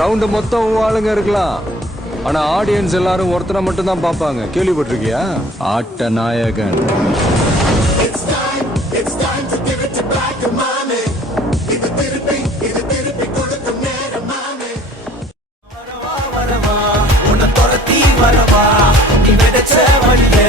Round மொத்தம் ஆளுங்க இருக்கலாம், ஆனா ஆடியன்ஸ் எல்லாரும் ஒருத்தரை மட்டும் தான் பாப்பாங்க. கேள்விப்பட்டிருக்கியா? ஆட்ட நாயகன். உன்னை துரத்தி வரவா, நீ விதைச்ச வழிய